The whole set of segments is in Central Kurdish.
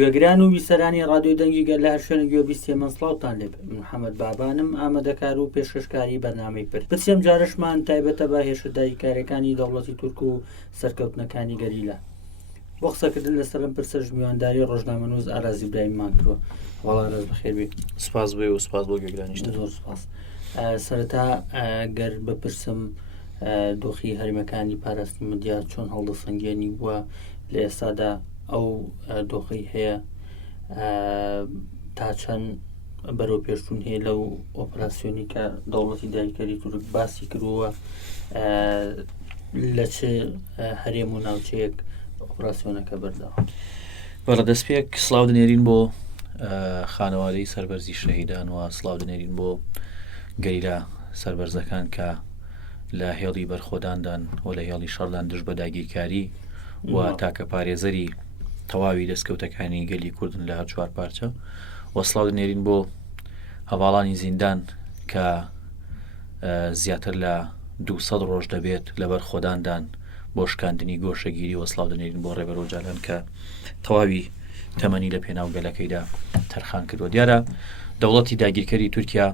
گوێگران و بیسەرانی ڕادیۆ دەنگی گەل لە هەر شوێنە گوێ بیستێ مەسڵاوتان لێ محەممەد بابانم ئامادەکار و پێشکەشکاری بەرنامەی پرد پرسیەم جارشمان تایبەتە بە هێشتداری کارەکانی دەوڵەتی تورک و سەرکەوتنەکانی گەریلا بۆ قسەکردن لەسەرم پرسە ژمیوانداری ڕۆژنامەنووس ئارازی براهیممان کردووە. وەڵا ڕێز بەخێر بێت. سپاس بێ و سپاس بۆ گوێگرانیشتە. زۆر سپاس. سەرەتا گەر بپرسم دۆخی هەرێمەکانی پاراستنی مدیا چۆن هەڵدەسەنگێنی بووە لە ئێستادا ئەو دۆخی هەیە تا چەند بەرەو پێشچوون هەیە لەو ئۆپراسیۆنی کە دەوڵەتی داگیرکەری تورک باسی کردووە لە چ هەرێم و ناوچەیەک ئۆپراسیۆنەکە بەرداوە. بەڵە دەستپێک سڵاو دەنێرین بۆ خانەوادەی سەربەرزی شەهیدان و سڵاو دەنێرین بۆ گەریلا سەربەرزەکان کە لە هێڵی بەرخۆداندان و لە هێڵی شەڕدان دژ بە داگیرکاری و تاکە پارێزەری تەواوی دەستکەوتەکانی گەلی کوردن لە هەر چوار پارچە و سڵاو دەنێرین بۆ هەواڵانی زیندان کە زیاتر لە 200 ڕۆژ دەبێت لە بەرخۆداندان بۆ شکاندنی گۆشەگیری و سڵاو دەنێرین بۆ ڕێبەرۆ جالان کە تەواوی تەمەنی لە پێناو گەلەکەیدا تەرخان کردووە. دیارە دەوڵەتی داگیرکەری تورکیا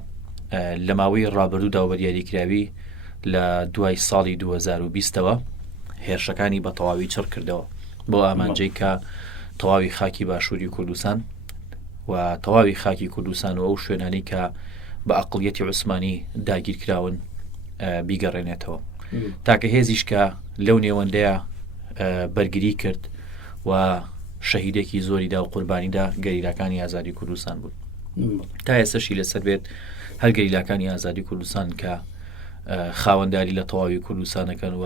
لە ماوەی ڕابردوودا و بە دیاریکراوی لە دوای ساڵی 2020ەوە هێرشەکانی بە تەواوی چڕ کردەوە بۆ ئامانجەی کە تەواوی خاکی باشووری کوردستان و تەواوی خاکی کوردستان و ئەو شوێنانی کە بە ئەقڵیەتی عوسمانی داگیرکراون بیگەڕێنێتەوە تاکە هێزیش کە لەو نێوەندەیە بەرگری کرد و شەهیدێکی زۆریدا و قوربانیدا گەریلاکانی ئازادی کوردستان بوون. تا ئێستاشی لەسەر بێت هەر گەریلاکانی ئازادی کوردستان کە خاوەنداری لە تەواوی کوردستانەکەن و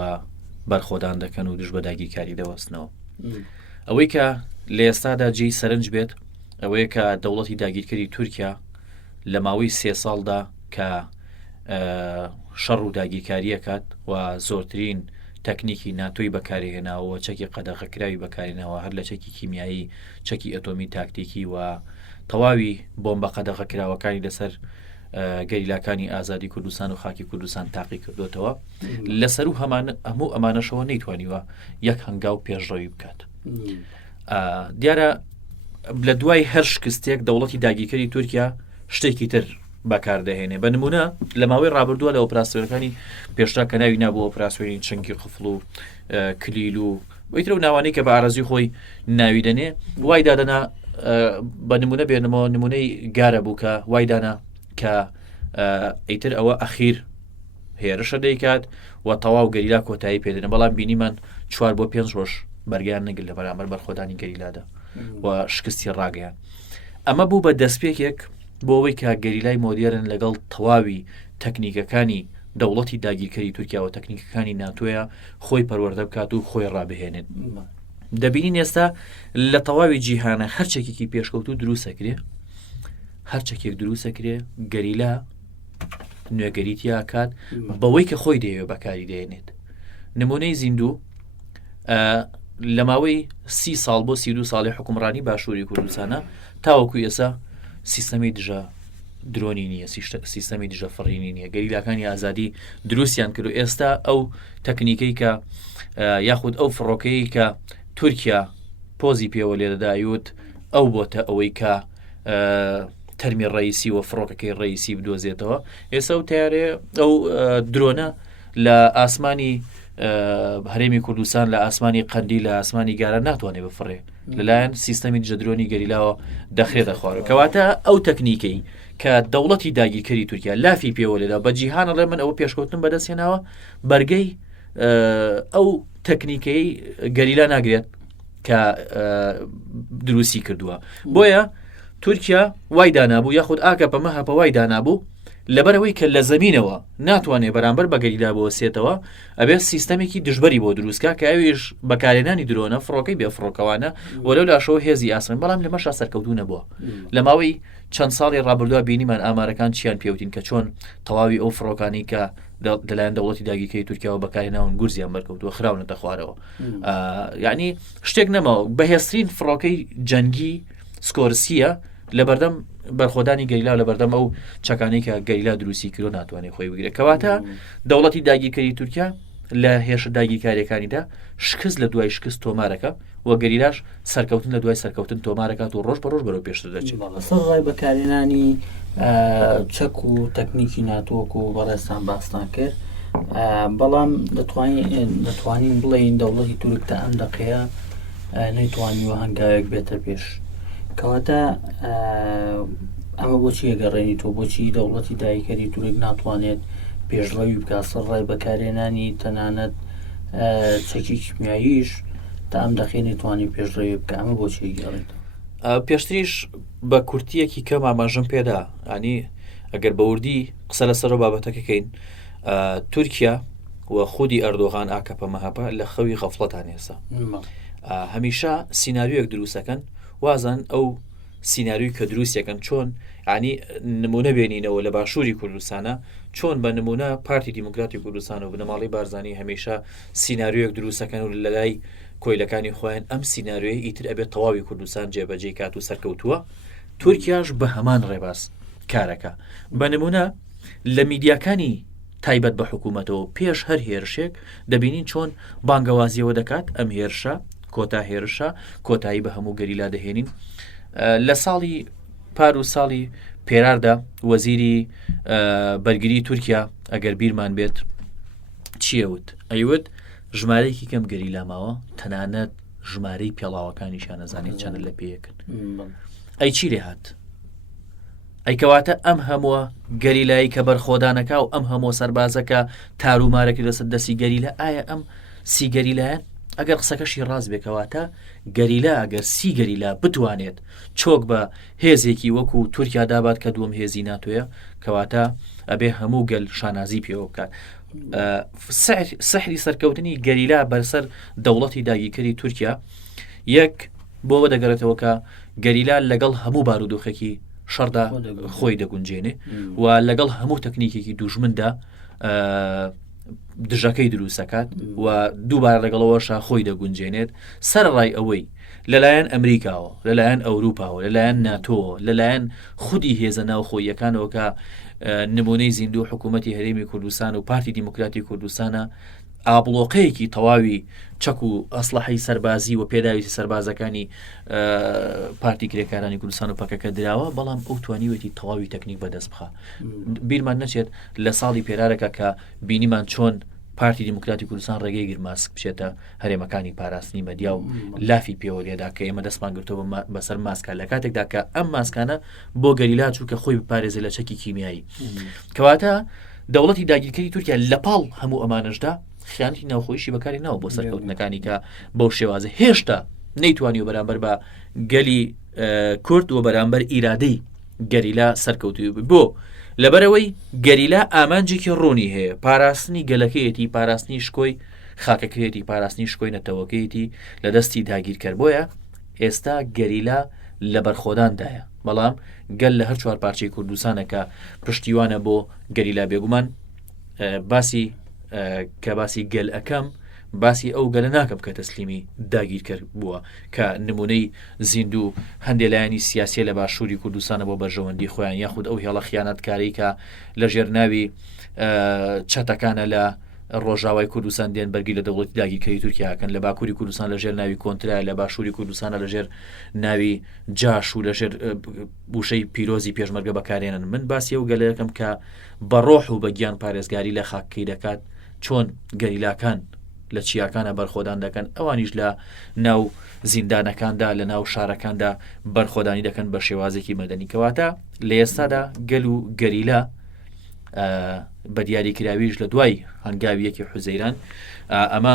بەرخۆدان دەکەن و دژ بە داگیرکاری دەوەستنەوە. ئەوەی کە لە ئێستادا جێی سەرنج بێت ئەوەیە کە دەوڵەتی داگیرکەری تورکیا لە ماوەی 3 ساڵدا کە شەڕ و داگیرکاریە کات و زۆرترین تەکنیکی ناتۆی بەکارهێناوە چەکی قەدەغەکراوی بەکارهێناوە هەر لە چەکی کیمیایی چەکی ئەتۆمی تاکتیکی و تەواوی بۆمبە قەدەغەکراوەکانی لەسەر گەریلاکانی ئازادی کوردستان و خاکی کوردستان تاقی کردوتەوە لەسەر و هەموو ئەمانەشەوە نەیتوانیوە یەک هەنگاو پێشڕەوی بکات. دیارە لە دوای هەر شکستێک دەوڵەتی داگیرکەری تورکیا شتێکی تر بەکاردەهێنێ. بە نمونە لە ماوەی ڕابردووە لە ئۆپراسیۆنەکانی پێشتا کە ناوی نابوو ئۆپراسیۆنی چەنگی قفڵ و کلیل و ویترە و ناوانەی کە بە ئارەزوی خۆی ناوی دەنێ وای دادەنا بە نمونە بێنمەوە نمونەی گارە بوو کە وای دانا کە ئەیتر ئەوە ئەخیر هێرشە دەیکات و تەواو گەریلا کۆتایی پێدەنە بەڵام بینیمان 4 بۆ 5 ڕۆژ بەرگیان نەگرت لە بەرامبەر بەرخۆدانی گەریلادا و شکستی ڕاگەیان. ئەمە بوو بە دەستپێکێک بۆ ئەوەی کە گەریلای مۆدیێرن لەگەڵ تەواوی تەکنیکەکانی دەوڵەتی داگیرکەری تورکیا و تەکنیکەکانی ناتۆیە خۆی پەروەردە بکات و خۆی ڕابهێنێت. دەبینین ئێستا لە تەواوی جیهانە هەرچێکێکی پێشکەوتو دروستەکرێ هەرچێکێک دروستەکرێ گەریلا نوێگەریتیا کات بەوەی کە خۆی دەیەوێت بەکاری دێنێت. نمونەی زیندوو لە ماوەی 30 ساڵ بۆ 32 ساڵی حکومڕانی باشووری کوردستانە تاوەکو ئێستا سیستەمی دژە درۆنی نییە سیستەمی دژە فڕینی نییە. گەریلاکانی ئازادی دروستیان کرد و ئێستا ئەو تەکنیکەی کە یاخود ئەو فڕۆکەیە کە تورکیا پۆزی پێوە لێ دەدایوت ئەو بۆتە ئەوەی کە تەرمی ڕئیسی و فڕۆکەکەی ڕئیسی بدۆزێتەوە. ئێستا و تیارێ ئەو درۆنە لە ئاسمانی هەرێمی کوردستان لە ئاسمانی قەندی لە ئاسمانی گارە ناتوانێت بفڕێ لەلایەن سیستەمی دژە درۆنی گەریلاوە دەخرێتە خوارەوە کەواتە ئەو تەکنیکەی کە دەوڵەتی داگیرکەری تورکیا لافی پێوە لێدا بە جیهانەڵێ من ئەوە پێشکەوتن بەدەستێناوە بەرگەی ئەو تەکنیکەی گەریلا ناگرێت کە دروستی کردووە. بۆیە تورکیا وای دانابوو یاخود ئاگە بەمە هەپە وای دانابوو لەبەرەوەی کە لە زەمینەوە ناتوانێت بەرامبەر بە گەریلا بۆسێتەوە ئەبێت سیستەمێکی دژبەری بۆ دروستکە کە ئەویش بەکارێنانی درۆنە فڕۆکەی بێ فڕۆکەوانە وەلەو لاشەوە هێزی ئاسن بەڵام لەمەشا سەرکەوتو نەبووە. لە ماوەی چەند ساڵی ڕابردووە بینیمان ئامارەکان چیان پێوتین کە چۆن تەواوی ئەو فڕۆکانی کە دەلایەن دەوڵەتی داگیرکەری تورکیاوە بەکارهێناون گورزیان بەرکەوتووە خراونەتە خوارەوە. یعنی شتێک نەماوە بەهێزترین فڕۆکەی جەنگی سکۆرسیە لە بەردەم بەرخۆدانی گەریلا لە بەردەم ئەو چەکانەی کە گەریلا دروستی کردو ناتوانێت خۆی بگرێت. کەواتە دەوڵەتی داگیرکەری تورکیا لە هێرشە داگیرکاریەکانیدا شکست لە دوای شکست تۆمارەکە و گەریلاش سەرکەوتن لە دوای سەرکەوتن تۆمارەکات و ڕۆژ بە ڕۆژ بەرەو پێشتر دەچێت. سەر ڕای بەکارێنانی چەک و تەکنیکی ناتۆک و بەڕێستان باستان کرد، بەڵام دەتوانین بڵێین دەوڵەتی تورک تا ئەم دەقەیە نەیتوانیوە هەنگاوێک بێتە پێش. کەواتە ئەمە بۆچی ئەگەڕێنی تۆ بۆچی دەوڵەتی دایکەری تورک ناتوانێت پێشڕەوی بکات سەر ڕای بەکارێنانی تەنانەت چەکی کیمیاییش تا ئەم دەقەیە نەیتوانی پێشڕەوی بکە، ئەمە بۆچی گەڕێت؟ پێشتریش بە کورتیەکی کەم ئاماژەم پێدا، ئەنی ئەگەر بە وردی قسە لەسەر بابەتەکەکەین، تورکیا و خودی ئەردۆغان ئاکەپە مەهەپە لە خەوی غەفڵەتان ئێستا هەمیشە سیناریۆیەک دروستەکەن، وازان ئەو سیناریوی کە دروستەکەن چۆن ینی نمونە بێنینەوە لە باشووری کوردستانە، چۆن بە نمونە پارتی دیموکراتی کوردستان و بنەماڵی بارزانانی هەمیشە سیناریۆیەک دروستەکەن و لە لای کۆیلەکانی خۆیان ئەم سیناریۆی ئیتر ئەبێت تەواوی کوردستان جێبەجێ کات و سەرکەوتووە. تورکیاش بە هەمان ڕێباز کارەکە. بە نمونە لە میدیاکانی تایبەت بە حکوومەتەوە پێش هەر هێرشێک دەبینین چۆن بانگەوازیەوە دەکات ئەم هێرشە کۆتا هێرشە کۆتایی بە هەموو گەریلا دەهێنین. لە ساڵی پار و ساڵی پێراردا وەزیری بەرگری تورکیا ئەگەر بیرمان بێت چیەوت؟ ئەیوت ژمارەیەکی کەم گەریلا ماوە، تەنانەت ژمارەی پێڵاوەکانیشان نەزانێت چەند لە پێیەکن. ئەی چی لێ هات؟ ئەیکەواتە ئەم هەمووە گەریلایی کە بەرخۆدانەکە و ئەم هەموو سەربازەکە تارومارەکی لەسەر دەسی گەریلا، ئایا ئەم سی گەریلایەن ئەگەر قسەکەشی ڕاست بێکەواتە گەریلا ئەگەر سی گەریلا بتوانێت چۆک بە هێزێکی وەکو تورکیا دابات کە دووەم هێزی ناتۆیە، کەواتە ئەبێ هەموو گەل شانازی پێوە بکات. سەحری سەرکەوتنی گەریلا بەرسەر دەوڵەتی داگیرکەری تورکیا یەک بۆوە دەگەڕێتەوە کە گەریلا لەگەڵ هەموو بارودۆخێکی شەڕدا خۆی دەگونجێنێ و لەگەڵ هەموو تەکنیکێکی دوژمندا دژەکەی دروستەکات و دووبار لەگەڵەوەشا خۆی دەگونجێنێت. سەرڕای ئەوەی لەلایەن ئەمریکاوە، لەلایەن ئەوروپاوە، لەلایەن ناتۆوە، لەلایەن خودی هێزە ناوخۆیەکانەوە کە نمونەی زیندوو حکوومەتی هەرێمی کوردستان و پارتی دیموکراتی کوردستانە ئابڵۆقەیەکی تەواوی چەک و ئەسلحەی سەربازی و پێداویستی سەربازەکانی پارتی کرێکارانی کوردستان و پەکەکە دراوە، بەڵام ئەو توانیوێتی تەواوی تەکنیک بەدەست بخە. بیرمان نەچێت لە ساڵی پێرارەکە کە بینیمان چۆن پارتی دیموکراتی کوردستان ڕێگەی گرماسک بچێتە هەرێمەکانی پاراستنی مەدیا و لافی پێوە لێدا کە ئێمە دەستمان گرتەوە بەسەر ماسکە لە کاتێکدا کە ئەم ماسکانە بۆ گەریلا چوو کە خۆی بپارێزێت لە چەکی کیمیایی. کەواتە دەوڵەتی داگیرکەری تورکیا لەپاڵ هەموو ئەمانشدا خیانەتی ناوخۆیشی بەکاری ناوە بۆ سەرکەوتنەکانی کە بەو شێوازە هێشتا نەیتوانی و بەرامبەر بە گەلی کورد و بەرامبەر ئیرادەی گەریلا سەرکەوتوی بۆ لەبەرەوەی گەریلا ئامانجێکی ڕوونی هەیە، پاراستنی گەلەکەیەتی، پاراستنی شکۆی خاکەکەیەتی، پاراستنی شکۆی نەتەوەکەیەتی لە دەستی داگیرکەر. بۆیە ئێستا گەریلا لە بەرخۆداندایە، بەڵام گەل لە هەر چوار پارچەی کوردستانە کە پشتیوانە بۆ گەریلا. بێگومان باسی کە باسی گەل ئەەکەم باسی ئەو گەلە ناکەم کە تەسلیمی داگیرکرد بووە کە نمونەی زیندوو هەندێلایانی سیاسیە لە باشووری کوردستانە بۆ بەرژەوەندی خۆیان یاخود ئەو هێڵە خیانەتکاری کە لە ژێرناوی چەتەکانە لە ڕۆژاوای کوردستان دێن بەرگی لە دەوڵەتی داگیرکەری تورکیاکەن، لە باکووری کوردستان لە ژێر ناوی کۆنترا، لە باشووری کوردستانە لە ژێر ناوی جاش و لە ژێر بوشەی پیرۆزی پێشمەرگە بەکارێنن. من باسی ئەو گەلەکەم کە بەڕۆح و بە گیان پارێزگاری لە خاکەی دەکات، چۆن گەریلاکان لە چیاکانە بەرخۆدان دەکەن، ئەوانیش لە ناو زیندانەکاندا لە ناو شارەکاندا بەرخۆدانی دەکەن بە شێوازێکی مەدەنی. کەواتە لە ئێستادا گەل و گەریلا بە دیاریکراویش لە دوای هەنگاویەکی حوزەیران ئەمە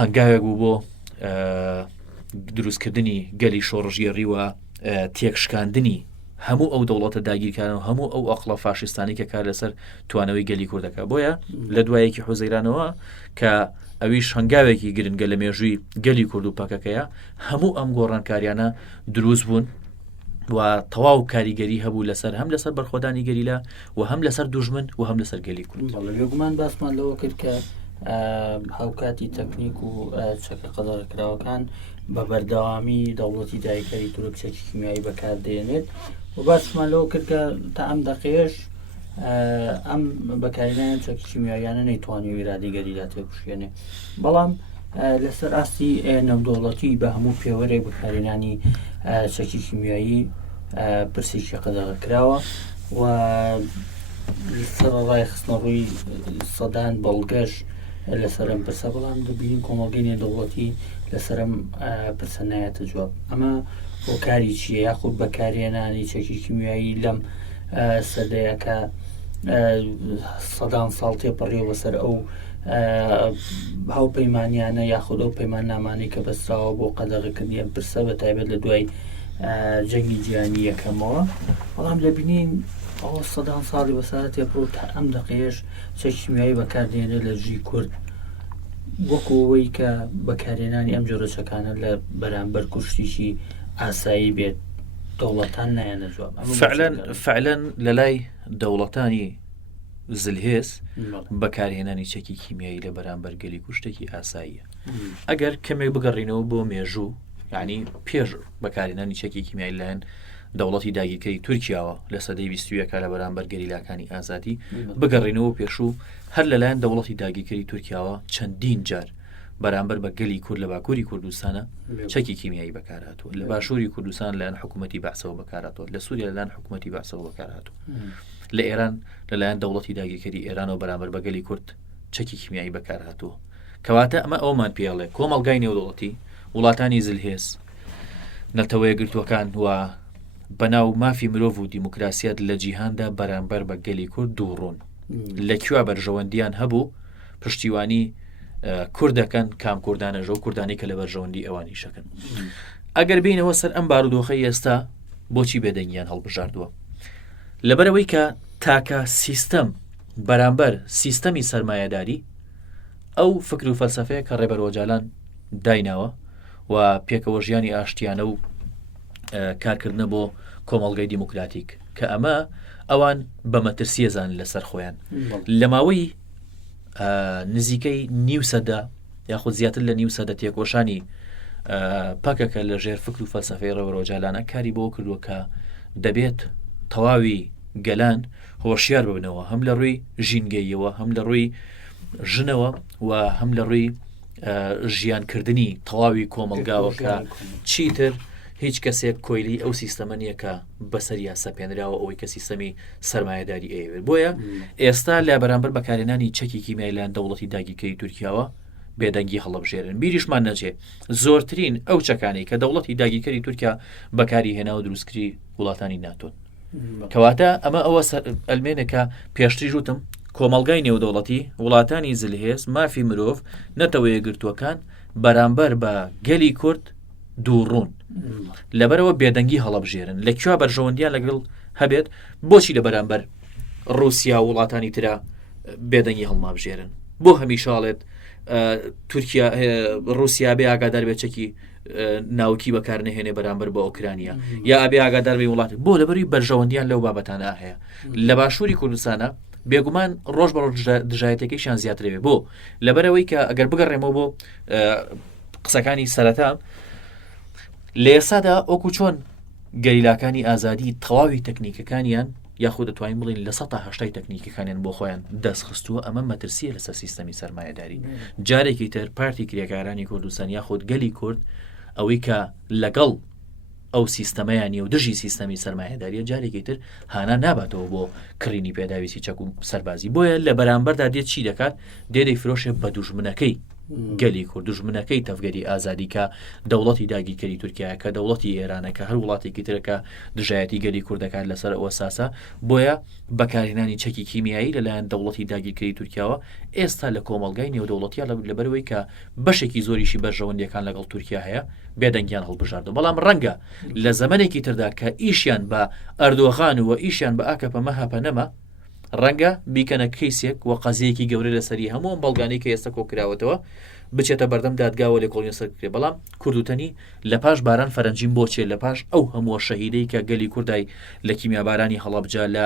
هەنگاوێک بوو بۆ دروستکردنی گەلی شۆڕژێڕی و تێکشکاندنی هەموو ئەو دەوڵەتە داگیرکارن و هەموو ئەو ئەقڵە فاشستانی کە کار لەسەر توانەوەی گەلی کوردەکە. بۆیە لە دوایەکی حوزەیرانەوە کە ئەویش هەنگاوێکی گرنگە لە مێژووی گەلی کورد و پەکەکەیە، هەموو ئەم گۆڕانکاریانە دروست بوون و تەواو کاریگەری هەبوو لەسەر هەم لەسەر بەرخۆدانی گەریلا و هەم لەسەر دوژمن و هەم لەسەر گەلی کورد. بێگومان باسمان لەوە کرد کە هاوکاتی تەکنیک و چەکە قەدەغەکراوەکان بە بەردەوامی دەوڵەتی داگیرکەری تورک چەکی کیمیایی بەکاردێنێت و باسمان لەوە کرد کە تا ئەم دەقەیەش ئەم بەکارهێنان چەکی کیمیاییانە نەیتوانێت ئیرادی گەریلا تێبشێنێ بەڵام لەسەر ئاستی نەودەوڵەتی بە هەموو پێوەرێک بەکارهێنانی چەکی کیمیایی پرسێکی قەدەغە کراوە و سەرڕای خستنە ڕووی سەدان بەڵگەش لەسەرم پرسە بەڵام دەبینین کۆمەڵگەی نێودەوڵەتی لەسەرم پرسە نایەتە جواب ئەمە هۆکاری چییە یاخود بەکارهێنانی چەکی کیمیایی لەم سەدەیەکە سەدان ساڵ تێپەڕیەوە بەسەر ئەو هاوپەیمانیانە یاخود ئەو پەیمان نامانەی کە بەستراوە بۆ قەدەغەکردنیان پرسە بە تایبەت لە دوای جەنگی جیهانی یەکەمەوە بەڵام دەبینین ئەوە سەدان ساڵی بەسەر تێپەڕ تا ئەم دەقەیەش چەکی کیمیایی بەکاردێنێت لە ژی کورد وەکو ئەوەی کە بەکارهێنانی ئەم جۆرە چەکانە لە بەرامبەر کوشتیشی ئاسایی بێت دەوڵەتان نایەنە جواب فعلەن لە لای دەوڵەتانی زلهێز بەکارهێنانی چەکی کیمیایی لە بەرامبەر گەلی کوشتێکی ئاساییە ئەگەر کەمێک بگەڕینەوە بۆ مێژوو یعنی پێش بەکارهێنانی چەکی کیمیایی لایەن دەوڵەتی داگیرکەری تورکیاوە لە سەدەی 21 لە بەرامبەر گەریلاکانی ئازادی بگەڕینەوە پێشوو هەر لەلایەن دەوڵەتی داگیرکەری تورکیاوە چەندین جار بەرامبەر بە گەلی کورد لە باکووری کوردستانە چەکی کیمیایی بەکارهاتوە لە باشووری کوردستان لەلایەن حکوومەتی بەعسەوە بەکارهاتوە لە سووریا لەلایەن حکوومەتی بەعسەوە بەکارهاتوە لە ئێران لەلایەن دەوڵەتی داگیرکەری ئێرانەوە بەرامبەر بە گەلی کورد چەکی کیمیایی بەکارهاتوە کەواتە ئەمە ئەومان پێڵێ کۆمەڵگای نێودەوڵەتی وڵاتانی زلهێز نەتەوەیە گرتووەکان و بەناو مافی مرۆڤ و دیموکراسیات لە جیهاندا بەرامبەر بە گەلی کورد دووڕوون لەکوێ بەرژەوەندیان هەبوو پشتیوانی کوردەکەن کام کوردانەژە و کوردانی کە لە بەرژەوەندی ئەوانی شەکەن ئەگەر بینەوە سەر ئەم بارودۆخەی ئێستا بۆچی بێدەنگیان هەڵبژاردووە لەبەرەوەی کە تاکە سیستەم بەرامبەر سیستەمی سەرمایەداری ئەو فکر و فەلسەفەیە کە ڕێبەرۆجالان دایناوە و پێکەوە ژیانی ئاشتیانە و کارکردنە بۆ کۆمەڵگەی دیموکراتیک کە ئەمە ئەوان بە مەترسیەزان لەسەر خۆیان لە ماوەی نزیکەی نیو سەدا یاخود زیاتر لە نیو سەدە تێکۆشانی پاکەکە لە ژێر فکر و فەلسەفەی ڕێبەرۆجالانە کاری بۆ کردووە کە دەبێت تەواوی گەلان هۆشیار ببنەوە هەم لە ڕووی ژینگەیەوە هەم لە ڕووی ژنەوە و هەم لە ڕووی ژیانکردنی تەواوی کۆمەلگاوە کە چیتر هیچ کەسێک کۆیلی ئەو سیستەمە نییە کە بەسەریا سەپێنراوە ئەوەی کە سیستەمی سەرمایەداری ئەوێت بۆیە ئێستا لە بەرامبەر بەکارهێنانی چەکی کیمیاییان دەوڵەتی داگیرکەری تورکیاوە بێدەنگی هەڵەبژێرن بیریشمان نەچێ زۆرترین ئەو چەکانی کە دەوڵەتی داگیرکەری تورکیا بەکاری هێناوە دروستکری وڵاتانی ناتۆن کەواتە ئەمە ئەوە ئەلمێنێکە پێشتری ژوتم کۆمەڵگای نێودەوڵەتی وڵاتانی زلهێز مافی مرۆڤ نەتەوەیە گرتووەکان بەرامبەر بە گەلی کورد دووڕوون لەبەرەوە بێدەنگی هەڵەبژێرن لەکوێ بەرژەوەندیان لەگەڵ هەبێت بۆچی لە بەرامبەر ڕووسیا و وڵاتانی ترا بێدەنگی هەڵمابژێرن بۆ هەمیشاڵێت تورکیا ڕووسیا بێ ئاگادار بێچەکی ناوکی بەکار نهێنێ بەرامبەر بە ئۆکرانیا یا ئەبێ ئاگادار بێ وڵات بۆ لەبەری بەرژەوەندیان لەو بابەتانە هەیە لە باشووری کوردستانە بێگومان ڕۆژ بە ڕۆژ دژایەتەکەیشان زیاترەوێ بۆ لەبەرەوەی کە ئەگەر بگەڕێمەوە بۆ قسەکانی سەرەتا لە ئێسادا ئۆکو چۆن گەریلاکانی ئازادی تەواوی تەکنیکەکانیان یاخود دەتوانین بڵین لە 180 تەکنیکەکانیان بۆ خۆیان دەستخستووە ئەمە مەترسیە لەسەر سیستەمی سەرمایەداری جارێکی تر پارتی کرێکارانی کوردستان یاخود گەلی کورد ئەوەی کە لەگەڵ ئەو سیستەمەیانی و دژی سیستەمی سەرمایەداریە جارێکی تر هانا ناباتەوە بۆ کڕینی پێداویستی چەک و سەربازی بۆیە لە بەرامبەردا دێت چی دەکات دێدەی فرۆشێ بە دوژمنەکەی گەلی کورد دوژمنەکەی تەفگەری ئازادی کە دەوڵەتی داگیرکەری تورکیا کە دەوڵەتی ئێرانە کە هەر وڵاتێکی ترەکە دژایەتی گەلی کوردەکان لەسەر ئەوە ساسە بۆیە بەکارهێنانی چەکی کیمیایی لەلایەن دەوڵەتی داگیرکەری تورکیاوە ئێستا لە کۆمەلگای نێودەوڵەتیە لەبەرەوەی کە بەشێکی زۆریشی بەرژەوەندیەکان لەگەڵ تورکیا هەیە بێدەنگیان هەڵبژاردن بەڵام ڕەنگە لە زەمانێکی تردا کە ئیشیان بە ئەردۆغان و ئیشیان بە ئاکەپە مەهاپەنەمە ڕەنگە بیکەنە کەیسێک و قەزەیەکی گەورە لەسەری هەموو بەڵگانەی کە ئێستا کۆکراوەتەوە بچێتە بەردەم دادگاوە لە کۆڵیۆ سەرکرێ بەڵام کوردوتەنی لە پاش باران فەرەنجیم بۆچێ لە پاش ئەو هەموو شەهیدەی کە گەلی کوردای لە کیمیابارانی هەڵەبجە لە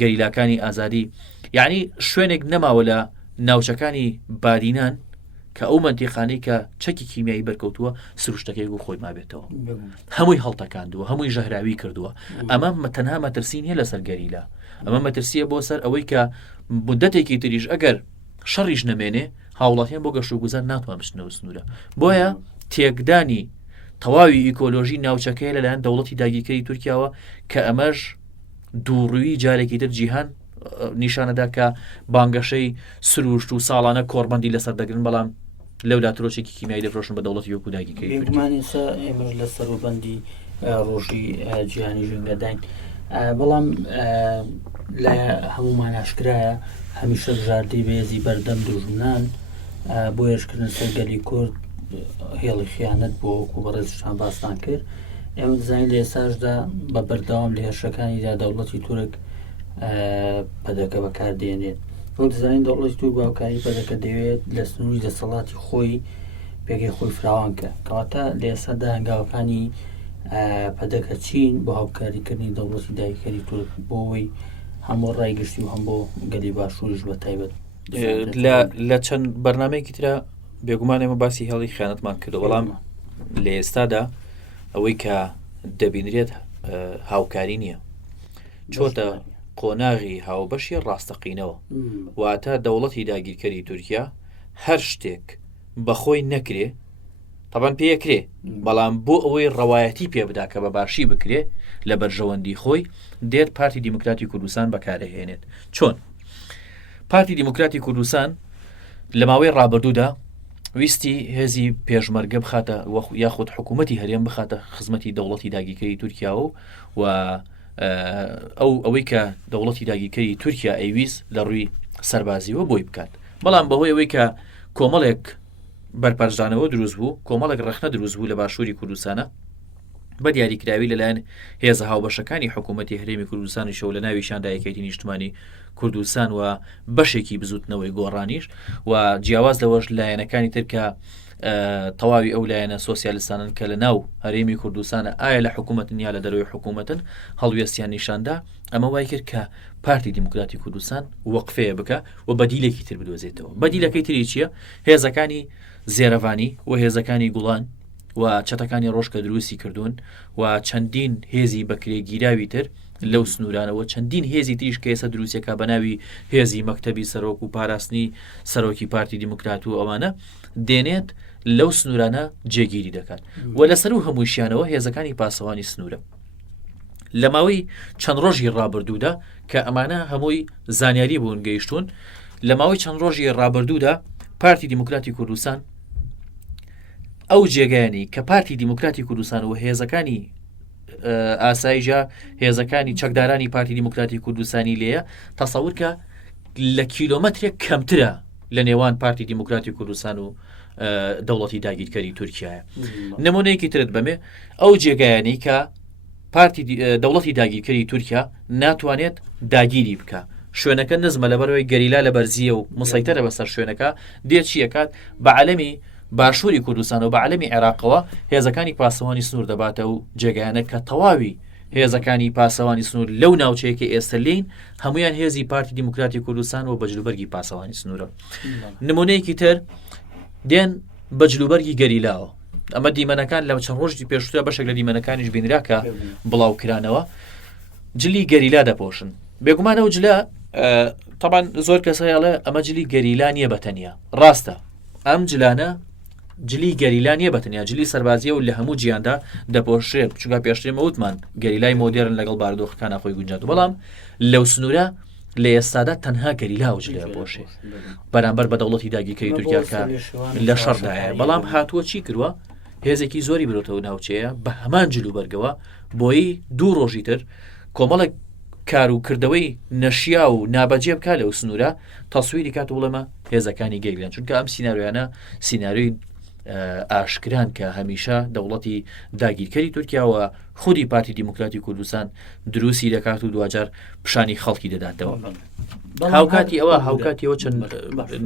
گەریلاکانی ئازادی یعنی شوێنێک نەماوە لە ناوچەکانی بادینان کە ئەو منتیقانەی کە چەکی کیمیایی بەرکەوتووە سروشتەکەی بۆ خۆی مابێتەوە هەمووی هەڵتەکاندووە هەمووی ژەهراوی کردووە ئەمە تەنها مەترسی نیە لەسەر گەریلا ئەمە مەترسیە بۆ سەر ئەوەی کە مدەتێکی تریش ئەگەر شەڕیش نەمێنێ هاوڵاتیان بۆ گەشت و گوزار ناتوان بچنەوە سنوورە. بۆیە تێکدانی تەواوی ئیکۆلۆژی ناوچەکەی لەلایەن دەوڵەتی داگیرکەری تورکیاوە کە ئەمەش دووڕووی جارێکی تر جیهان نیشانەدا کە بانگەشەی سروشت و ساڵانە کۆڕبەندی لەسەر دەگرن، بەڵام لەولا ترۆشێکی کیمیایی دەفرۆشن بە دەوڵەتی وەکو داگیرکەری بێگومانیسا ئێمەش لە سەروبەندی ڕۆژی جیهانی ژنگەداین، بەڵام لە هەمومان ئاشکرایە هەمیشە ژاردەی بەهێزی بەردەم دوژمنان بۆ هێرشکردن سەرگەلی کورد هێڵی خیانەت بۆ وەکو بەڕێزشان باستان کرد. ئێمە دەزانین لە ئێساشدا بە بەردەوام لە هێرشەکانیدا دەوڵەتی تورک پەدەکە بەکاردێنێت. بۆ دەزانین دەوڵەتی تورک باوکاری پەدەکە دەوێت لە سنووری دەسەڵاتی خۆی پێگەی خۆی فراوانکە، کەواتە لە ئێستادا هەنگاوەکانی پەدەکە چین بۆ هاوکاریکردنی دەوڵەتی داگیرکەری تورک بۆەوەی هەموو ڕایگەشتی و هەم بۆ گەلی باشووریش بە تایبەت لە چەند بەرنامەیەکی ترە بێگومان ئێمە باسی هێڵی خیانەتمان کردو، بەڵام لە ئێستادا ئەوەی کە دەبینرێت هاوکاری نییە، چۆتە قۆناغی هاوبەشی ڕاستەقینەوە. واتە دەوڵەتی داگیرکەری تورکیا هەر شتێک بەخۆی نەکرێ تەبەن پێیەکرێ، بەڵام بۆ ئەوەی ڕەوایەتی پێ بدا کە بە باشی بکرێ لە بەرژەوەندی خۆی دێت پارتی دیموکراتی کوردستان بەکارەهێنێت. چۆن پارتی دیموکراتی کوردستان لە ماوەی ڕابردوودا ویستی هێزی پێشمەرگە بخاتە یاخود حکوومەتی هەرێم بخاتە خزمەتی دەوڵەتی داگیرکەری تورکیاوە و ئەوەی کە دەوڵەتی داگیرکەری تورکیا ئەیویست لە ڕووی سەربازیەوە بۆی بکات، بەڵام بەهۆی ئەوەی کە کۆمەڵێک بەرپەرزانەوە دروست بوو، کۆمەڵێک ڕەخنە دروست بوو لە باشووری کوردستانە بە دیاریکراوی لەلایەن هێزە هاوبەشەکانی حکوومەتی هەرێمی کوردستانی شەو لە ناوی شاندایەکەیتی نیشتمانی کوردستان و بەشێکی بزوتنەوەی گۆڕانیش و جیاواز لەوەش لایەنەکانی ترکە تەواوی ئەو لایەنە سۆسیالیستانن کە لە ناو هەرێمی کوردستانە ئایا لە حکوومەتن یا لە دەرەوەی حکوومەتن هەڵوێستیان نیشاندا، ئەمە وای کرد کە پارتی دیموکراتی کوردستان وەقفەیە بکە و بەدیلێکی تر بدۆزێتەوە. بەدیلەکەی تری چییە؟ هێزەکانی زێرەڤانی و هێزەکانی گوڵان و چەتەکانی ڕۆژکە دروستی کردوون و چەندین هێزی بەکرێگیراوی تر لەو سنوورانەوە، چەندین هێزی تریش کە ئێستا دروستێکا بە ناوی هێزی مەکتەبی سەرۆک و پاراستنی سەرۆکی پارتی دیموکرات و ئەوانە دێنێت لەو سنوورانە جێگیری دەکات و لەسەر و هەمووشیانەوە هێزەکانی پاسەوانی سنوورە. لە ماوەی چەند ڕۆژی ڕابردوودا کە ئەمانە هەمووی زانیاری بوون گەیشتون، لە ماوەی چەند ڕۆژی ڕابردوودا پارتی دیموکراتی کوردستان ئەو جێگایانی کە پارتی دیموکراتی کوردستان و هێزەکانی ئاساییژە هێزەکانی چەکدارانی پارتی دیموکراتی کوردستانی لێیە تەسەور کە لە کیلۆمەترێک کەمترە لە نێوان پارتی دیموکراتی کوردستان و دەوڵەتی داگیرکەری تورکیایە. نمونەیەکی ترت بەمێ ئەو جێگایانی کە پارتی دەوڵەتی داگیرکەری تورکیا ناتوانێت داگیری بکە، شوێنەکە نزمە لەبەرەوەی گەریلا لە بەرزیە و مسەیتەرە بەسەر شوێنەکە، دێت چیەکات بە عەلەمی باشووری کوردستان و بە عەلەمی عێراقەوە هێزەکانی پاسەوانی سنوور دەباتە و جێگایانە کە تەواوی هێزەکانی پاسەوانی سنوور لەو ناوچەیەکی ئێستا لین هەمویان هێزی پارتی دیموکراتی کوردستان و بەجلوبەرگی پاسەوانی سنوورە. نمونەیەکی تر دێن بەجلوبەرگی گەریلاوە، ئەمە دیمەنەکان لە چەند ڕۆژی پێشترە بەشێک لە دیمەنەکانیش بینرا کە بڵاوکرانەوە جلی گەریلا دەپۆشن. بێگومانە و جلە طبعا زۆر کەسەیاڵێ ئەمە جلی گەریلا نییە بەتەنیا، ڕاستە ئەم جلانە جلی گەریلا نییە بەتەنیا، جلی سەربازیە و لە هەموو جیاندا دەپۆشێت، چونکە پێشترێمە وتمان گەریلای مۆدێرن لەگەڵ بارودۆخەکانە خۆی گونجات، بەڵام لەو سنوورە لە ئێستادا تەنها گەریلا و جلێ پۆشێ بەرامبەر بە دەوڵەتی داگیرکەری تورکیا کە لە شەڕدایە. بەڵام هاتووە چی کردووە؟ هێزێکی زۆری برۆتەوە ناوچەیە بە هەمان جلوبەرگەوە بۆی دوو ڕۆژی تر کۆمەڵێک کار و کردەوەی نەشیا و نابەجێ بکە لەو سنوورە تەسویری کات وڵەمە هێزەکانی گەیلیان، چونکە ئەم سیناریۆیانە سیناریۆی ئاشکران کە هەمیشە دەوڵەتی داگیرکەری تورکیاوە خودی پارتی دیموکراتی کوردستان دروستی دەکات و دوجار پیشانی خەڵکی دەداتەوە. هاوکاتی ئەوە هاوکاتیەوە چەند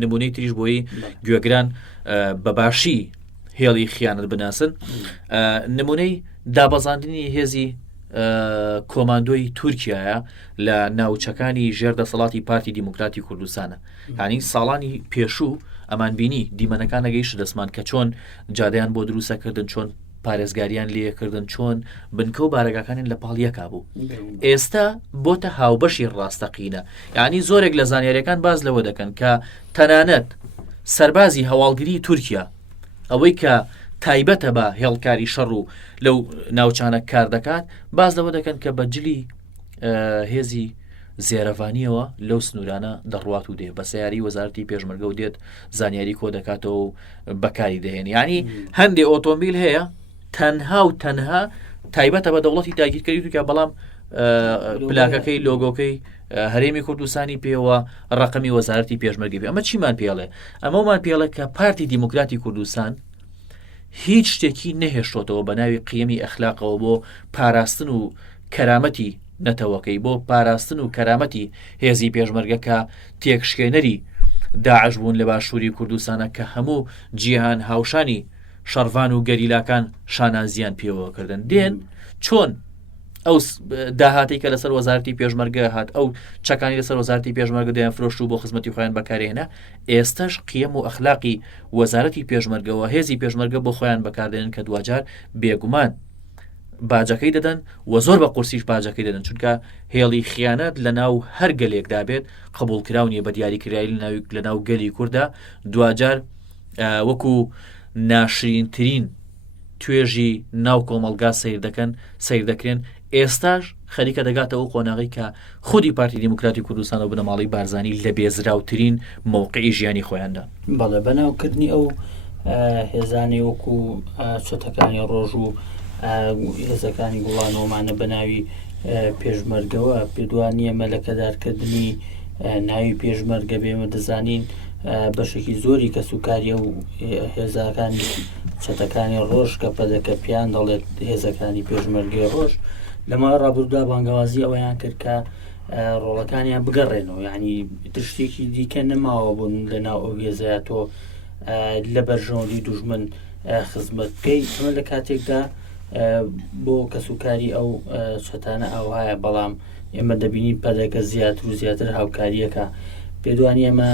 نمونەی تریش بۆی گوێگران بەباشی هێڵی خیانەت بناسن. نمونەی دابەزاندنی هێزی کۆماندۆی تورکیایە لە ناوچەکانی ژێردەسەڵاتی پارتی دیموکراتی کوردستانە، هانی ساڵانی پێشوو ئەمان بینی دیمەنەکان نەگەیشت دەسمان کە چۆن جادەیان بۆ دروستەکردن، چۆن پارێزگاریان لێکردن چۆن بنکە و بارەگاکانیان لە پاڵ یەکا بوو. ئێستا بۆتە هاوبەشی ڕاستەقینە، یعنی زۆرێک لە زانیاریەکان باز لەوە دەکەن کە تەنانەت سەربازی هەواڵگری تورکیا ئەوەی کە تایبەتە بە هێڵکاری شەڕ و لەو ناوچانە کار دەکات باز لەوە دەکەن کە بەجلی هێزی زێرەڤانیەوە لەو سنوورانە دەڕوات و دێ بە سیاری وەزارەتی پێشمەرگە و دێت زانیاری کۆ دەکاتەوە و بەکاری دەهێن. ینی هەندێک ئۆتۆمبیل هەیە تەنها و تەنها تایبەتە بە دەوڵەتی تاگیرکەری تورکیا بەڵام پلاکەکەی لۆگۆکەی هەرێمی کوردستانی پێوە ڕقمی وەزارەتی پێشمەرگی پێ. ئەمە چیمان پێڵێ؟ ئەمەمان پێڵێ کە پارتی دیموکراتی کوردستان هیچ شتێکی نەهێشتۆتەوە بە ناوی قیەمی ئەخلاقەوە بۆ پاراستن و کەرامەتی نەتەوەکەی، بۆ پاراستن و کەرامەتی هێزی پێشمەرگەکە تێکشکێنەری داعش بوون لە باشووری کوردستانە کە هەموو جیهان هاوشانی شەڕڤان و گەریلاکان شانازیان پێوەکردن. دێن چۆن ئەو داهاتی کە لەسەر وەزارەتی پێشمەرگە هات ئەو چەکانی لەسەر وەزارەتی پێشمەرگە دەیان فرۆشت و بۆ خزمەتی خۆیان بەکارهێنا، ئێستاش قیەم و ئەخلاقی وەزارەتی پێشمەرگەوە هێزی پێشمەرگە بۆ خۆیان بەکاردێنن کە دوجار بێگومان باجەکەی دەدەن و زۆر بە قورسیش باجەکەی دەدەن، چونکە هێڵی خیانەت لە ناو هەر گەلێکدا بێت قبولکراونیە بە دیاریکرایی لە ناو گەلی کووردا دوجار وەکو ناشرینترین توێژی ناو کۆمەلگا سیر دەکرێن. ئێستاش خەریکە دەگاتەوە قۆناغی کە خودی پارتی دیموکراتی کوردستان و بنەماڵی بارزانی لە بێزراوترین مووقعی ژیانی خۆیاندا. بەڵێ بەناوکردنی ئەو هێزانی وەکو چەتەکانی ڕۆژ و هێزەکانی گوڵانەوەمانە بە ناوی پێشمەرگەوە پێدوانیە مەلەکەدارکردنی ناوی پێشمەرگە بێمە دەزانین بەشێکی زۆری کە سوکاریە و هێزەکانی چەتەکانی ڕۆژ کە پەدەکە پیان دەڵێت هێزەکانی پێشمەرگەی ڕۆژ لەمە ڕابردوودا بانگەوازی ئەوەیان کرد کە ڕۆڵەکانیان بگەڕێنەوە، یعنی تشتێکی دیکە نەماوە بوون لە ناو ئەو هێزەیە تۆ لە بەرژەوەی دوژمن خزمەت بکەیت. ئەمە لە کاتێکدا بۆ کەسوکاری ئەو چەتانە ئەوهایە، بەڵام ئێمە دەبینی پەدەکە زیاتر و زیاتر هاوکاریەکە پێدوانی ئەمە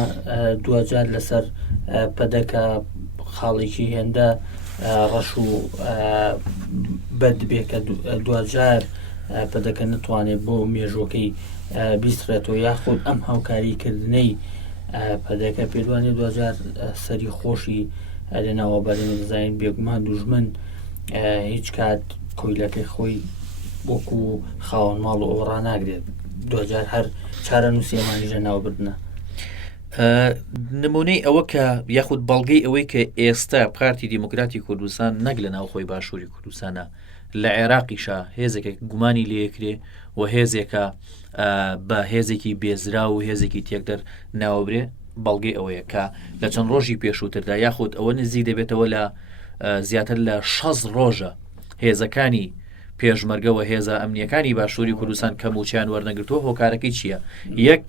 دوجار لەسەر پەدەکە خاڵێکی هێندە ڕەش و بەد بێ کە دوجار پەدەکە نتوانێت بۆ مێژوەکەی بیسترێتەوە یاخود ئەم هاوکاریکردنەی پەدەکە پێدوانی دوجار سەری خۆشی لەناوە بەرەمە دەزانین بێگومان دوژمن هیچ کات کۆیلەکەی خۆی وەکو خاوەن ماڵ و ئەوە ڕاناگرێت، دوجار هەر چارە نووسێمانیژە ناوبردنە. نمونەی ئەوە کە یاخود بەڵگەی ئەوەی کە ئێستا پارتی دیموکراتی کوردستان نەک لە ناوخۆی باشووری کوردستانە لە عێراقیشە هێزێکێک گومانی لێکرێ و هێزێکە بە هێزێکی بێزرا و هێزێکی تێکدەر ناوەبرێ، بەڵگەی ئەوەیە کە لە چەند ڕۆژی پێشووتردا یاخود ئەوە نزیک دەبێتەوە لە زیاتر لە 6 ڕۆژە هێزەکانی پێشمەرگەوە هێزە ئەمنیەکانی باشووری کوردستان کە موچیان وەرنەگرتووە. هۆکارەکەی چییە؟ یەک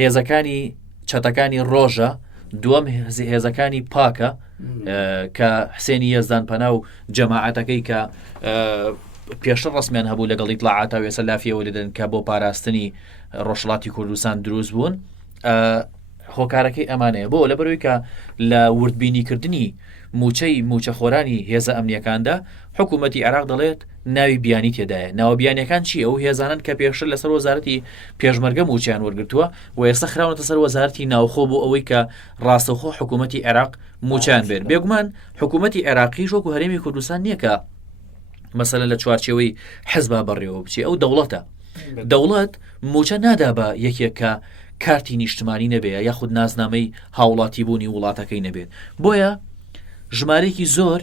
هێزەکانی چەتەکانی ڕۆژە، دووەم هێزەکانی پاکە کە حسێنی یەزدان پەنا و جەماعەتەکەی کە پێشتر ڕسمیان هەبوو لەگەڵ ئیطلاعاتە وێسە لافیەوە لەدەن کە بۆ پاراستنی ڕۆژهەڵاتی کوردستان دروست بوون. هۆکارەکەی ئەمانەیە بۆ لەبەرەوەی کە لە وردبینیکردنی موچەخۆرانی هێزە ئەمنیەکاندا حکوومەتی عێراق دەڵێت ناوی بیانی تێدایە. ناوە بیانیەکان چی؟ ئەو هێزانن کە پێشتر لەسەر وەزارەتی پێشمەرگە موچیان وەرگرتووە و ئێستا خراونەتە سەر وەزارەتی ناوخۆ بۆ ئەوەی کە ڕاستەوخۆ حکوومەتی عێراق موچیان بێت. بێگومان حکوومەتی عێراقیش وەکو هەرێمی کوردستان نییە کە مەسەلەن لە چوارچێوەی حزبا بەڕێوە بچێ. ئەو دەوڵەتە، دەوڵەت موچە نادا بە یەکێک کە کارتی نیشتمانی نەبێت یاخود نازنامەی هاوڵاتی بوونی وڵاتەکەی نەبێت. بۆیە ژمارەیەکی زۆر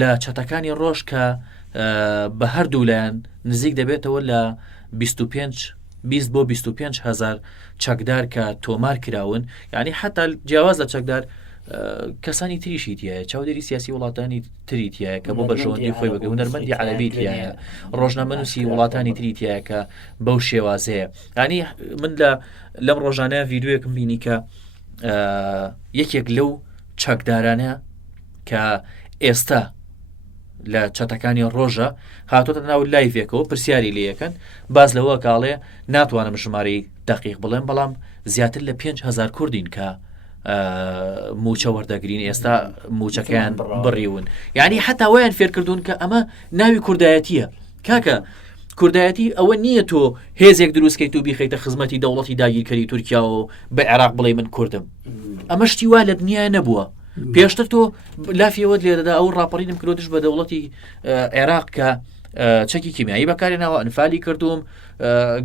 لە چەتەکانی ڕۆژ کە بە هەردوو لایەن نزیک دەبێتەوە لە 20 بۆ 25 هزار چەکدار کە تۆمار کراون، یعنی حتا جیاواز لە چەکدار کەسانی تریشی تایە، چاودێری سیاسی وڵاتانی تری تایە کە بۆ بەرژەوەندی خۆی بەگە هونەرمەندی عەرەبی تایە، ڕۆژنامەنووسی وڵاتانی تری تایە کە بەو شێوازەیە. ینی من لەم ڕۆژانە ڤیدیۆیەکم بینی کە یەکێک لەو چەکدارانە کە ئێستا لە چەتەکانی ڕۆژە هاتۆتە ناو لایڤێکەوە پرسیاری لەکەن، باز لەوە کاڵێ ناتوانم ژمارەی دەقیق بڵێم، بەڵام زیاتر لە 5,000 کوردین کە موچە وەردەگرین ئێستا موچەکەیان بڕیون یعنی حتا ویان فێرکردوون کە ئەمە ناوی کوردایەتیە کاکە کوردایەتی ئەوە نییە تۆ هێزێک دروستکەیت و بیخەیتە خزمەتی دەوڵەتی داگیرکەری تورکیا و بە عێراق بڵێ من کوردم ئەمە شتی وا لە دنیای نەبووە پێشتر تۆ لافیەوەت لێدەدا ئەو ڕاپەڕینم کردوتش بە دەوڵەتی عێراق کە چەکی کیمیایی بەکارێنەوە ئەنفالی کردوم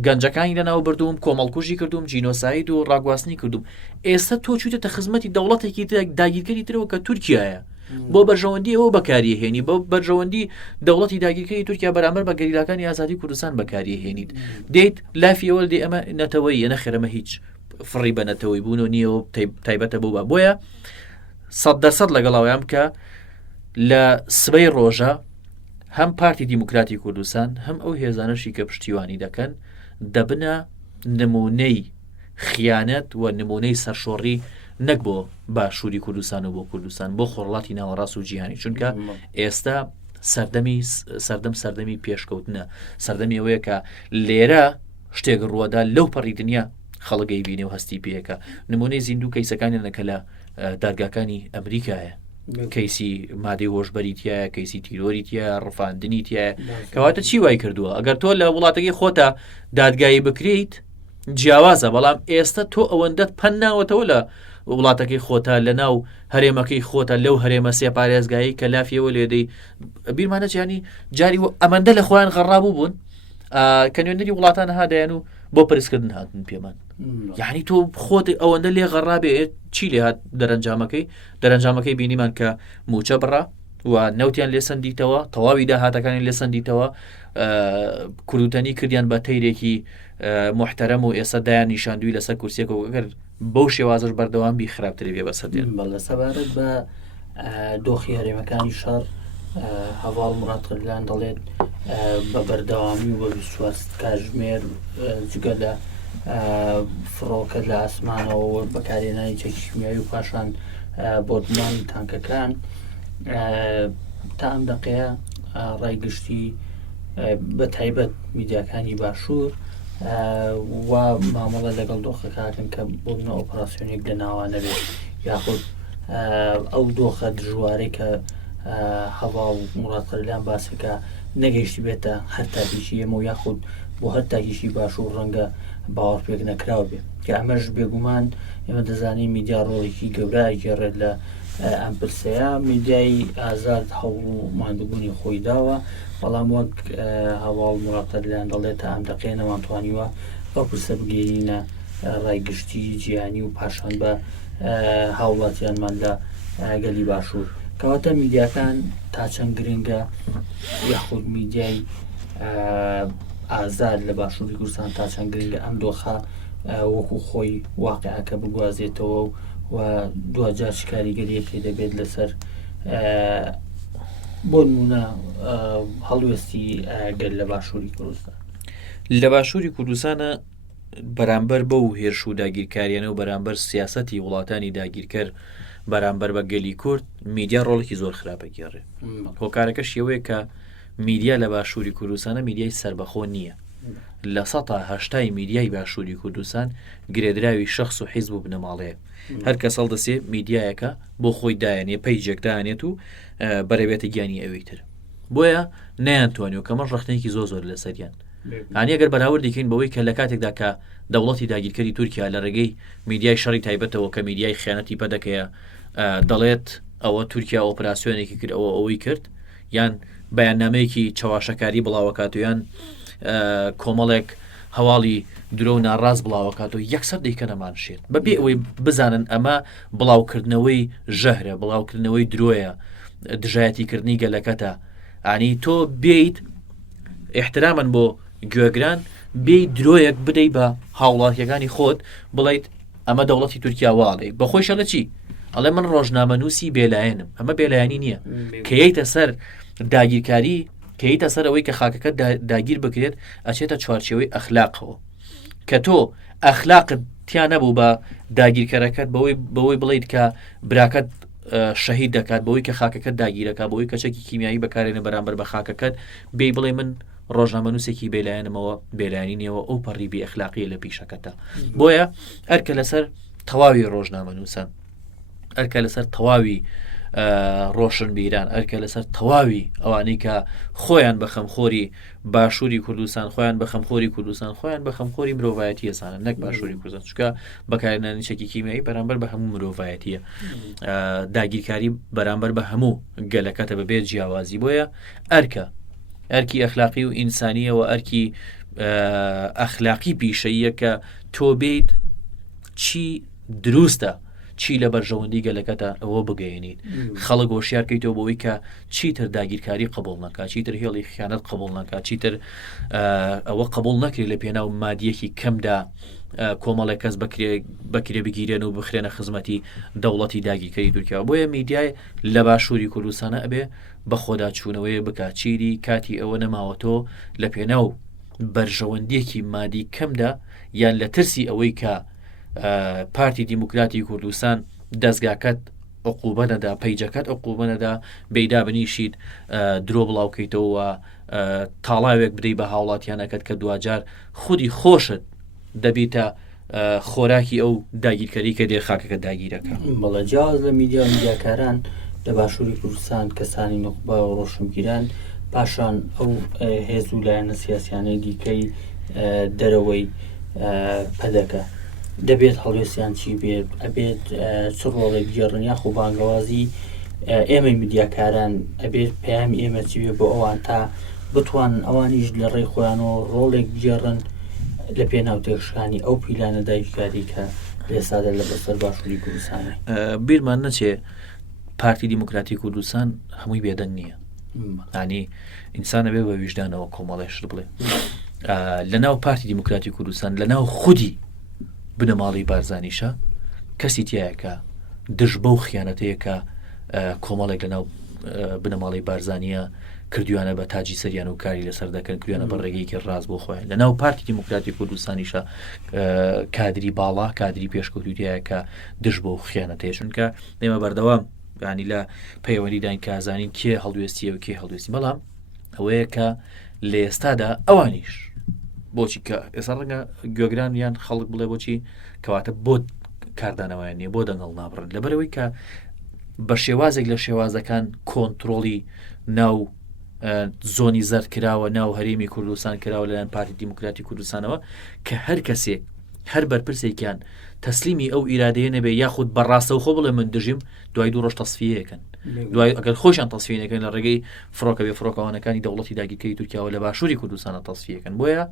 گەنجەکانی لەناو بردوم کۆمەڵکوژی کردوم جینۆساید و ڕاگواستنی کردوم ئێستا تۆ چوتە خزمەتی دەوڵەتێکی داگیرکەری ترەوە کە تورکیایە بۆ بەرژەوەندی ئەوە بەکاریهێنی بۆ بەرژەوەندی دەوڵەتی داگیرکەری تورکیا بەرامبەر بە گەریلاکانی ئازادی کوردستان بەکاریهێنیت دێیت لافیەوە دێ ئەمە نەتەوەی نەخێرەمە هیچ فڕی بە نەتەوەی بوون و نییە و تایبەتە بوو بە بۆیە 100% لەگەڵاویان کە لە سبەی ڕۆژە هەم پارتی دیموکراتی کوردستان هەم ئەو هێزانەشی کە پشتیوانی دەکەن دەبنە نمونەی خیانەت و نمونەی سەرشۆڕی نەک بۆ باشووری کوردستان و بۆ کوردستان بۆ خۆڕڵاتی ناوەڕاست و جیهانی چونکە ئێستا سەردەمی پێشکەوتنە سەردەمی ئەوەیە کە لێرە شتێک ڕووەدا لەو پەڕی دنیا خەڵگەی بینێ و هەستی پێەکە نمونەی زیندوو کەیسەکانیانەکە لە دەرگاکانی ئەمریکایە کەیسی مادەی هۆشبەریتیە کەیسی تیرۆریتیە ڕفاندنیتیە کەواتە چی وای کردووە ئەگەر تۆ لە وڵاتەکەی خۆتە دادگایی بکریت جیاوازە بەڵام ئێستا تۆ ئەوەندەت پەن ناوەتەوە لە وڵاتەکەی خۆتە لە ناو هەرێمەکەی خۆتە لەو هەرێمە سێ پارێزگایی کە لافیەوە لێدەی بیرمانەچیانی جاری ئەمەندە لە خۆیان غەڕابوو بوون کە نوێنەری وڵاتان هادایان و بۆ پرسکردن هاتن پێمان یعنی تۆ خۆت ئەوەندە لێ غەڕابێ چی لێ هات دەرەنجامەکەی بینیمان کە موچە بڕا و نەوتیان لێسەندیتەوە تەواوی داهاتەکانی لێسەندیتەوە کوردوتنی کردیان بە تەیرێکی محتەرەم و ئێستا دایان نیشاندووی لەسەر کورسێک و ئەگەر بەو شێوازش بەردەوام بی خراپتری بێ بەسەردێن بەڵێ سەبارەت بە دۆخی هەرێمەکانی شەڕ هەواڵ مڕاتقلان دەڵێت بە بەردەوامی و بە 24 کاتژمێر جگە لە فڕۆکە لە ئاسمانەوە بەکارهێنانی چەکی کیمیایی و پاشان بۆدمان تانکەکان تا ئەم دەقەیە ڕایگشتی بە تایبەت میدیاکانی باشوور و مامەڵە لەگەڵ دۆخەکاتن کە بۆبنە ئۆپەراسیۆنێک لە ناوانە بێت یاخود ئەو دۆخە دژوارەی کە هەوا و مڕاتقلان باسەکە نەگەیشتی بێتە هەر تاکیشی ئێمە و یاخود بۆ هەر تاکیشی باشوور ڕەنگە باوەڕ پێک نەکراوە بێ کە ئەمەش بێگومان ئێمە دەزانین میدیا ڕۆڵێکی گەورە گێڕێت لە ئەم پرسەیە میدیای ئازاد هەوڵ و ماندووبوونی خۆی داوە بەڵام وەک هەواڵ مڕاتقلان دەڵێت تا ئەم دەقەیە نەمانتوانیوە بەو پرسە بگەینە ڕایگشتی جیهانی و پاشان بە هاوڵاتیانمان لە گەلی باشوور کەواتە میدیاکان تا چەند گرنگە یاخود میدیای ئازاد لە باشووری کوردستان تا چەند گرنگە ئەم دۆخە وەکو خۆی واقعەکە بگوازێتەوە و دوجار کاریگەریە پێ دەبێت لەسەر بۆ نمونە هەڵوێستی گەل لە باشووری کوردستان لە باشووری کوردستانە بەرامبەر بەو هێرش و داگیرکاریانە و بەرامبەر سیاسەتی وڵاتانی داگیرکەر بەرامبەر بە گەلی کورد میدیا ڕۆڵێکی زۆر خراپە گێڕێ هۆکارەکە شێوەیە کە میدیا لە باشووری کوردستانە میدیای سربەخۆ نییە لە 180 میدیای باشووری کوردستان گرێدراوی شەخص و حیزب و بنەماڵەیە هەر کەس هەڵدەسێ میدیایەکە بۆ خۆی دایانێ پەیجێک دایانێت و بەرەبێتە گیانی ئەوەی تر بۆیە نەیانتوانێت و کەمەش ڕەختەیەکی زۆر لەسەریان هەنی ئەگەر بەراوردێکین بەوەی کە لە کاتێکدا کە دەوڵەتی داگیرکەری تورکیا لە ڕێگەی میدیای شەڕی تایبەتەوە کە میدیای خیانەتی پەدەکەیە دەڵێت ئەوە تورکیا ئۆپراسیۆنێکی کرد ئەوەی کرد یان بەیاننامەیەکی چاواشەکاری بڵاوکات و یان کۆمەڵێک هەواڵی درۆ و ناڕاست بڵاوکات و یەکسەر دیکە نەمانشێت بەبێ ئەوەی بزانن ئەمە بڵاوکردنەوەی ژەهرە بڵاوکردنەوەی درۆیە دژایەتیکردنی گەلەکەتە ئانی تۆ بێیت احترامن بۆ گوێگران بێ درۆیەک بدەی بە هاوڵاتیەکانی خۆت بڵیت ئەمە دەوڵەتی تورکیا واڵێ بەخۆشە لە چی ئەڵێ من ڕۆژنامەنووسی بێلایەنم ئەمە بێلایانی نییە کە یەیتە سەر داگیرکاری کە یەیتە سەر ئەوەی کە خاکەکە داگیر بکرێت ئەچێتە چوارچێوەی ئەخلاقەوە کە تۆ ئەخلاقت تیا نەبوو بە داگیرکەرەکەت بەوەی بڵیت کە براکەت شەهید دەکات بەوەی کە خاکەکەت داگیرەکە بەوەی کە چەکی کیمیایی بەکارێنە بەرامبەر بە خاکەکەت بێ بڵێ من ڕۆژنامەنووسێکی بێلایەنمەوە بێلایانی نیەوە ئەو پەڕی بێ ئەخلاقیە لە پیشەکەتە بۆیە هەرکە لەسەر تەواوی ڕۆژنامەنووسان ئەرکە لەسەر تەواوی ڕۆشنبیران، ئەرکە لەسەر تەواوی ئەوانەی کە خۆیان بە خەمخۆری باشووری کوردستان، خۆیان بە خەمخۆری کوردستان، خۆیان بە خەمخۆری مرۆڤایەتی ئێسانە، نەک باشووری کوردستان، چونکە بەکارهێنانیچێکی کیمیایی بەرامبەر بە هەموو مرۆڤایەتیە، داگیرکاری بەرامبەر بە هەموو گەلەکەتە بەبێت جیاوازی. بۆیە ئەرکی ئەخلاقی و ئینسانیە و ئەرکی ئەخلاقی پیشەیە کە تۆ بێیت چی دروستە، چی لە بەرژەوەندی گەلەکەتە ئەوە بگەێنیت، خەڵک هۆشیارکەیتەوە بەوەی کە چیتر داگیرکاری قبول نەکات، چیتر هێڵی خیانەت قبول نەکات، چیتر ئەوە قبول نەکرێت لە پێناو مادیەکی کەمدا کۆمەڵێک کەس بەکرێ بگیرێن و بخرێنە خزمەتی دەوڵەتی داگیرکەری تورکیا. بۆیە میدیای لە باشووری کوردستانە ئەبێ بە خۆدا چوونەوەی بکات چیری کاتی ئەوە نەماوەتۆ لە پێناو بەرژەوەندیەکی مادی کەمدا یان لە ترسی ئەوەی کە پارتی دیموکراتی کوردستان دەستگاکەت عقوبە نەدا، پەیجەکەت عقوبە نەدا، بەیدا بنیشیت درۆ بڵاوکەیتەوە تاڵاوێک بدەی بە هاوڵاتیانەکەت کە دوجار خودی خۆشت دەبیتە خۆراکی ئەو داگیرکەری کە دێ خاکەکە داگیرەکە. بەڵێ جیاواز لە میدیاکاران لە باشووری کوردستان کەسانی نوخبا و ڕۆشنبیران پاشان ئەو هێز و لایەنە سیاسیانەی دیکەی دەرەوەی پەدەکە دەبێت هەڵوێستیان چی بێت، ئەبێت چ ڕۆڵێک بگێڕن یاخۆ بانگەوازی ئێمە میدیاکاران ئەبێت پەیامی ئێمە چی بێ بۆ ئەوان تا بتوان ئەوانیش لە ڕێی خۆیانەوە ڕۆڵێک بگێڕن لە پێناو تێکشانی ئەو پیلانە داگیرکاری کە لێسادە لە بەسەر باشووری کوردستانە. بیرمان نەچێ پارتی دیموکراتی کوردستان هەمووی بێدەنگ نییە، ینی ئینسانە بێ بە ویژدانەوە کۆمەڵێش بڵێ لە ناو پارتی دیموکراتی کوردستان لە ناو خودی بنەماڵی بارزانیشە کەسی تایەکە دژ بەو خیانەتەیە کە کۆمەڵێک لە ناو بنەماڵی بارزانیە کردویانە بە تاجی سەریان و کاری لەسەر دەکەن، کردویانە بە ڕێگەیەکی ڕاست بۆ خۆیان. لە ناو پارتی دیموکراتی کوردستانیشە کادری باڵا، کادری پێشکەوتوتیایە کە دژ بۆ خیانەتەیە، چونکە ئێمە بەردەوام ینی لە پەیوەندیدان کازانین کێ هەڵوێستیە و کێ هەڵوێستی، بەڵام ئەوەیە کە لە ئێستادا ئەوانیش بۆچی کە ئێستا ڕەنگە گوێگران یان خەڵک بڵێ بۆچی کەواتە بۆ کاردانەوەیان نیە، بۆ دەنگەڵ نابڕن، لەبەرەوەی کە بە شێوازێک لە شێوازەکان کۆنتترۆلی ناو زۆنی زەرد کراوە، ناو هەرێمی کوردستان کراوە لەلایەن پارتی دیموکراتی کوردستانەوە کە هەر کەسێک هەر بەرپرسێکیان تەسلیمی ئەو ئیرادەیە نەبێ یاخود بەڕاستەو خۆ بڵێ من دژیم، دوای 2 ڕۆژ تەسفیەکەن، دوای ئەگەر خۆشیان تەسفیەکەن لە ڕێگەی فڕۆکە بێ فڕۆکەوانەکانی دەوڵەتی داگیرکەری تورکیاوە لە باشووری کوردستانە تەسفیەکەن. بۆیە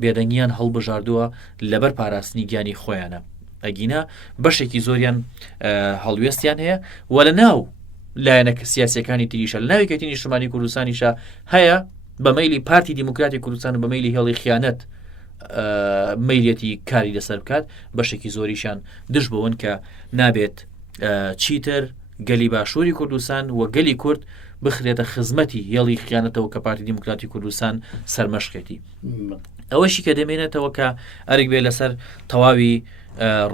بێدەنگیان هەڵبژاردووە لەبەر پاراستنی گیانی خۆیانە، ئەگینا بەشێکی زۆریان هەڵوێستیان هەیە و لە ناو لایەنە سیاسیەکانی تریشە لە ناوی کەتی نیشتمانی کوردستانیشە هەیە بە مەیلی پارتی دیموکراتی کوردستان بە مەیلی هێڵی خیانەت مەیلەتی کاری لەسەر بکات، بەشێکی زۆریشان دژ بەوەن کە نابێت چیتر گەلی باشووری کوردستان و گەلی کورد بخرێتە خزمەتی هێڵی خیانەتەوە کە پارتی دیموکراتی کوردستان سەرمەشقێتی. ئەوەشی کە دەمێنێتەوە کە ئەرێک بێ لەسەر تەواوی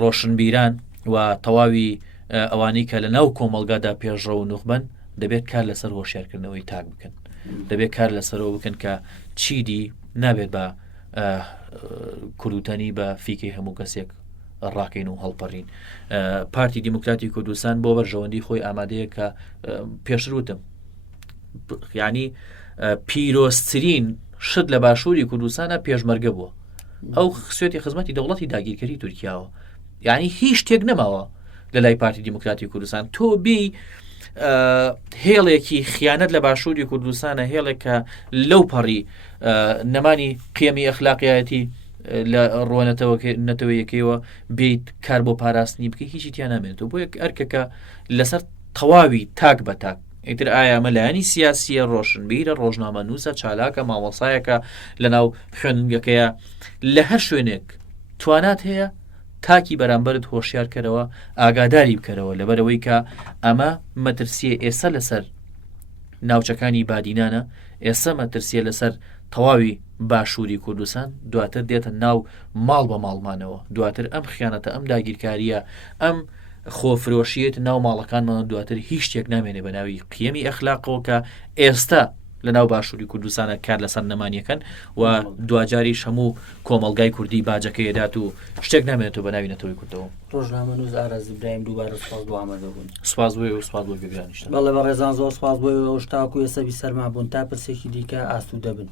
ڕۆشنبیران و تەواوی ئەوانەی کە لە ناو کۆمەلگادا پێشڕە و نوخبەن دەبێت کار لەسەر هۆشیارکردنەوەی تاک بکەن، دەبێت کار لەسەرەوە بکەن کە چیدی نابێت بە کوردوتنی بە فیکەی هەموو کەسێک ڕاکەین و هەڵپەڕین. پارتی دیموکراتی کوردستان بۆ بەرژەوەندی خۆی ئامادەیە کە پێشروتم ینی پیرۆستترین شت لە باشووری کوردستانە پێشمەرگە بووە، ئەو سوێتی خزمەتی دەوڵەتی داگیرکەری تورکیاوە، یعنی هیچ شتێک نەماوە لە لای پارتی دیموکراتی کوردستان. تۆ بی هێڵێکی خیانەت لە باشووری کوردستانە، هێڵێک کە لەو پەڕی نەمانی قیەمی ئەخلاقیەتی لە ڕۆنەتەوەیەکەوە بیت کار بۆ پاراستنی بکە، هیچی تیان نامێنێتەوە. بۆ یەک ئەرکەکە لەسەر تەواوی تاک بە تاک ئیتر ئایا مەلایانی سیاسیە، ڕۆشنبیرە، ڕۆژنامە نووسە، چالاکە، مامۆسایەکە لە ناو خوێنگەکەیە لە هەر شوێنێک توانات هەیە تاکی بەرامبەرت هۆشیار کەرەوە، ئاگاداری بکەرەوە، لەبەرەوەی کە ئەمە مەترسیە ئێستا لەسەر ناوچەکانی بادینانە، ئێستا مەترسیە لەسر تەواوی باشووری کوردستان، دواتر دێتە ناو ماڵ بە ماڵمانەوە، دواتر ئەم خیانەتە، ئەم داگیرکاریە، ئەم خۆفرۆشیت ناو ماڵەکانمان دواتر هیچ شتێک نامێنێ بە ناوی قیەمی ئەخلاقەوە کە ئێستا لە ناو باشووری کوردستانە کار لەسەر نەمانیەکەن و دوجاریش هەموو کۆمەلگای کوردی باجەکەیدات و شتێک نامێنێتەوە بە ناوی نەتەوەی کوردەوە. ڕۆژنامە نووس ئاراز ئیبراهیم دووبارە سوپاس بۆ ئامادەبوون. سوپاس بۆی و سوپاس بۆ گوێگرانیشتن. بەڵێ بە ڕێزان زۆر سوپاس بۆی ئەو شتاکو ێستا بیسەرما بوون تا پرسێکی دیکە ئاسوودە بن.